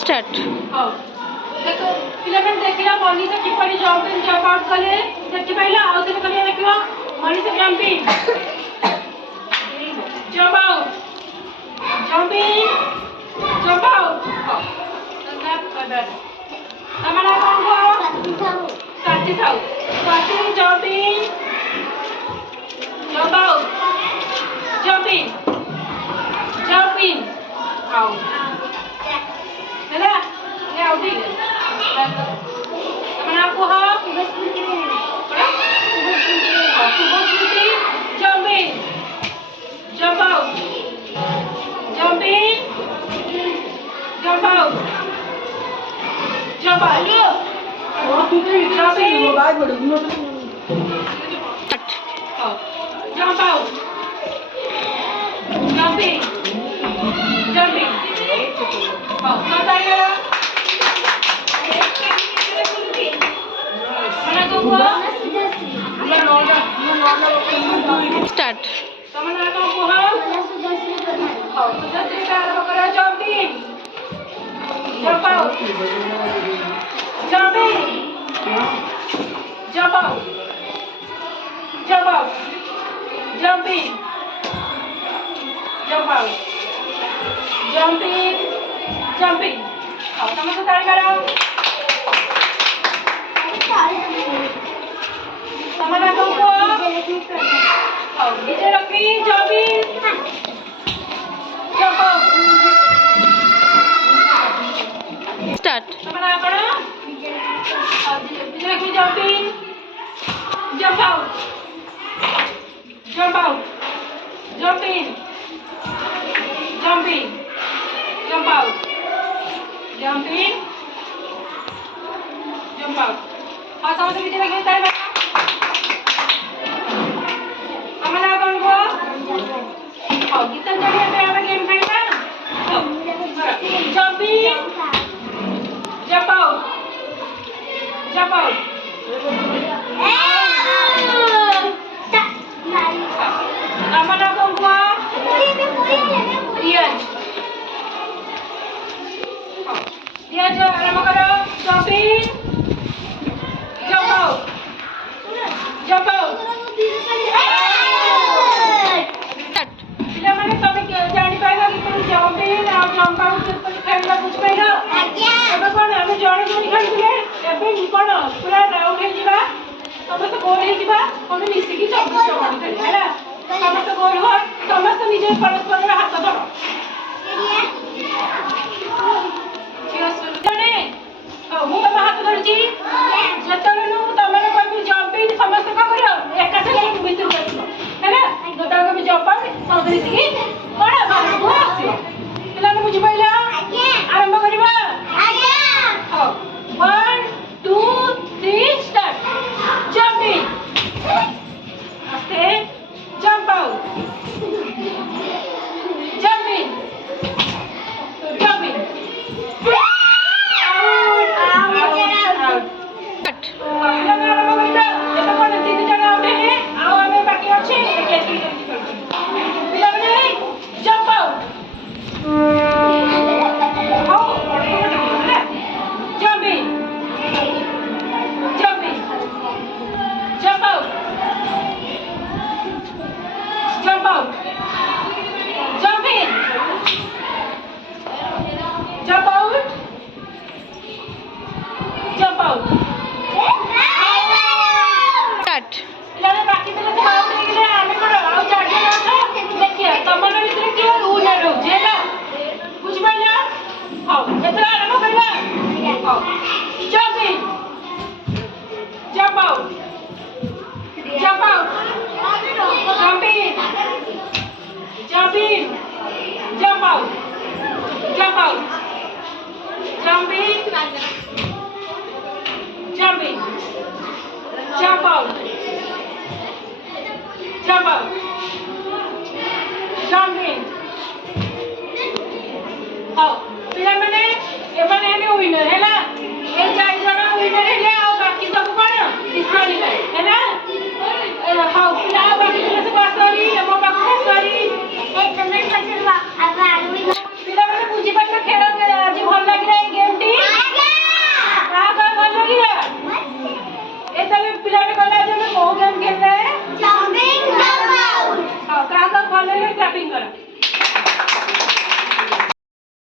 Start देखो पिलामें देखिला money से किपरि जंपिंग जंप आउट कले देखि पाइला आउ थे कले देखियो मनी से jumping jump out jumping jump out stop कर दे हमारा कौन को साथी थाओ साथी jumping jump out jumping jumping out Nada, ya udah. Teman aku ha, jumping, jump out, jumping, jump out, jump out. Jumping, jump out, jumping, jumping. Start jumping jump out jumping jump out jump out jumping jump out jumping jumping समझ ताली करो समझ आ तुमको इधर रखी jumping jump out start समझ आ करो इधर रखी jumping jump out jump out jumping jumping jump out jumping jump out और समझ में चला गया टाइम हमारा कौन को और कितना जगह पे हमें गेम खेलना jumping jump out jump out हमारा कौन को दिया जो आराम करो jumping jump out jump out पिला माने तमे जानि पाइबा कि तुम jumping आ jump out से खेलना कुछ पाइलो अब कोन हम जण जण खेलुले एबे कोन पूरा डाउट हे जिबा समस्त गोल हे जिबा कोन मिसी की चक्कर चक्कर खेल हैला समस्त गोल हो समस्त निजे परस्पर हाथ धरो ମୁଁ ତମ ହାତ ଧରିଛି ଯେତେବେଳେ ମୁଁ ତମର କହିବି ଜମ୍ପିଂ ସମସ୍ତେ କଣ କରିବ ଏକା ସାଙ୍ଗରେ ଭିତରକୁ ଆସିବ ହେଲା ଯେତେବେଳେ କହିବି ଜମ୍ପ ସମସ୍ତେ ମିଶିକି କଣ ବାହାରକୁ ଆସିବ ପିଲାମାନେ ବୁଝିପାରିଲ ଆରମ୍ଭ କରିବା ହଉ 1 2 3 ଷ୍ଟାର୍ଟ ଜମ୍ପିଂ ଆସ୍ତେ ଜମ୍ପ ଆଉଟ୍ ଜମ୍ପିଂ ଜମ୍ପ ଜପ